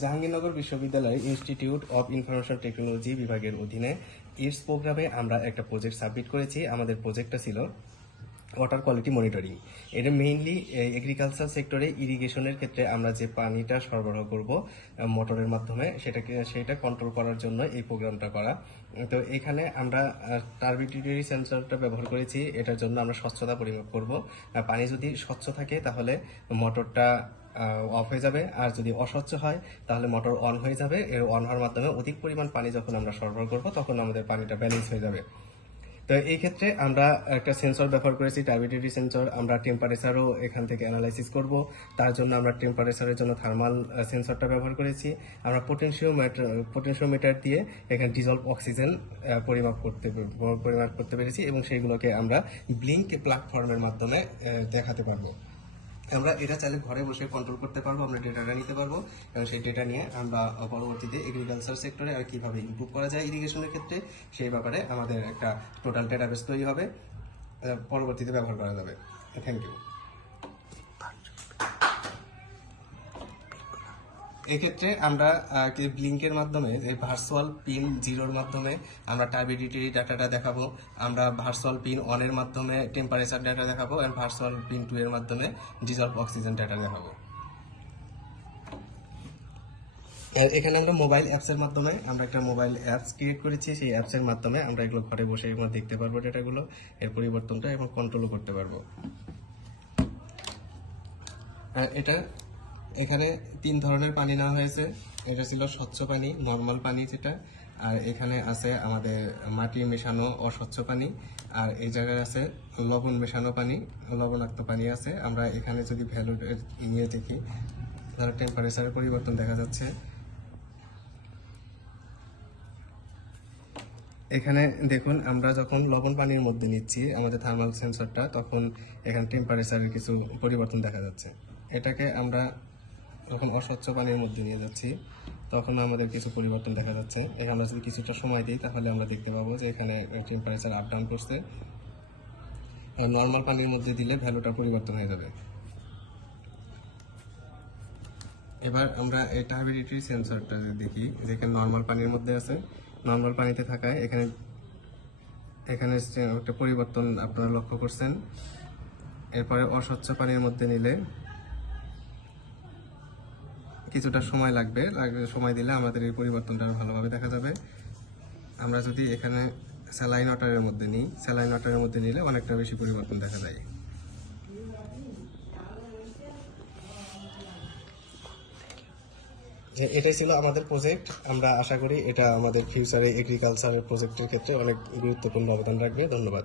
জাহাঙ্গীরনগর বিশ্ববিদ্যালয়ের institute of information technology বিভাগের অধীনে ইটস প্রোগ্রামে আমরা একটা প্রজেক্ট সাবমিট করেছি। আমাদের প্রজেক্টটা ছিল ওয়াটার কোয়ালিটি মনিটরিং। এটা মেইনলি এগ্রিকালচার সেক্টরে ইরিগেশনের ক্ষেত্রে আমরা যে পানিটা সরবরাহ করব মোটরের মাধ্যমে সেটা কন্ট্রোল করার জন্য এই প্রোগ্রামটা করা। তো এখানে আমরা টার্বিডিটরি সেন্সরটা ব্যবহার করেছি। এটার জন্য আমরা স্বচ্ছতা পরিমাপ করব। পানি যদি স্বচ্ছ থাকে তাহলে মোটরটা অফ হয়ে যাবে, আর যদি অস্বচ্ছ হয় তাহলে মোটর অন হয়ে যাবে। এর অন হওয়ার মাধ্যমে অধিক পরিমাণ পানি যখন আমরা সরবরাহ করব তখন আমাদের পানিটা ব্যালেন্স হয়ে যাবে। তো এই ক্ষেত্রে আমরা একটা সেন্সর ব্যবহার করেছি, টার্বিডিটি সেন্সর। আমরা টেম্পারেচারও এখান থেকে অ্যানালাইসিস করব। তার জন্য আমরা টেম্পারেচারের জন্য থার্মাল সেন্সরটা ব্যবহার করেছি। আমরা পোটেনশিওমিটার দিয়ে এখানে ডিজলভ অক্সিজেন পরিমাপ করতে পেরেছি, এবং সেইগুলোকে আমরা ব্লিঙ্ক প্ল্যাটফর্মের মাধ্যমে দেখাতে পারবো। আমরা এটা চাইলে ঘরে বসে কন্ট্রোল করতে পারবো, আমরা ডেটাটা নিতে পারবো, এবং সেই ডেটা নিয়ে আমরা পরবর্তীতে এগ্রিকালচার সেক্টরে আর কিভাবে ইমপ্রুভ করা যায় ইরিগেশনের ক্ষেত্রে সেই ব্যাপারে আমাদের একটা টোটাল ডেটাবেস তৈরি হবে, পরবর্তীতে ব্যবহার করা যাবে। Thank you. এক্ষেত্রে আমরা ব্লিঙ্কের মাধ্যমে ভার্চুয়াল পিন 0-র মাধ্যমে আমরা টার্বিডিটি ডাটাটা দেখাবো। আমরা ভার্চুয়াল পিন 1-এর মাধ্যমে টেম্পারেচার ডাটা দেখাবো, এবং ভার্চুয়াল পিন 2-এর মাধ্যমে ডিজলভ অক্সিজেন ডাটা দেখাবো। এখানে আমরা মোবাইল অ্যাপসের মাধ্যমে আমরা একটা মোবাইল অ্যাপস ক্রিয়েট করেছি। সেই অ্যাপসের মাধ্যমে আমরা এগুলো ঘরে বসে এগুলো দেখতে পারবো, ডেটাগুলো, এর পরিবর্তনটা, এবং কন্ট্রোলও করতে পারবো। এটা এখানে 3 ধরনের পানি নেওয়া হয়েছে। এটা ছিল স্বচ্ছ পানি, নর্মাল পানি যেটা, আর এখানে আছে আমাদের মাটি মেশানো অস্বচ্ছ পানি, আর এই জায়গায় আছে লবণ মেশানো পানি, লবণাক্ত পানি আছে। আমরা এখানে যদি ভ্যালু নিয়ে দেখি তাহলে টেম্পারেচারের পরিবর্তন দেখা যাচ্ছে। এখানে দেখুন, আমরা যখন লবণ পানির মধ্যে নিচ্ছি আমাদের থার্মাল সেন্সরটা, তখন এখানে টেম্পারেচারের কিছু পরিবর্তন দেখা যাচ্ছে। এটাকে আমরা যখন অস্বচ্ছ পানির মধ্যে নিয়ে যাচ্ছি তখন আমাদের কিছু পরিবর্তন দেখা যাচ্ছে। এখানে আমরা যদি কিছুটা সময় দিই তাহলে আমরা দেখতে পাবো যে এখানে টেম্পারেচার আপ ডাউন করছে। নর্মাল পানির মধ্যে দিলে ভ্যালুটা পরিবর্তন হয়ে যাবে। এবার আমরা এই টার্বিডিটি সেন্সরটা দেখি, যেখানে নর্মাল পানির মধ্যে আছে। নর্মাল পানিতে থাকায় এখানে একটা পরিবর্তন আপনারা লক্ষ্য করছেন। এরপরে অস্বচ্ছ পানির মধ্যে নিলে কিছুটা সময় লাগবে, সময় দিলে আমাদের এই পরিবর্তনটা ভালোভাবে দেখা যাবে। আমরা যদি এখানে স্যালাইন ওয়াটারের মধ্যে নিই, স্যালাইন ওয়াটারের মধ্যে নিলে অনেকটা বেশি পরিবর্তন দেখা যায়। এটাই ছিল আমাদের প্রজেক্ট। আমরা আশা করি এটা আমাদের ফিউচারে এগ্রিকালচার প্রজেক্টের ক্ষেত্রে অনেক গুরুত্বপূর্ণ অবদান রাখবে। ধন্যবাদ।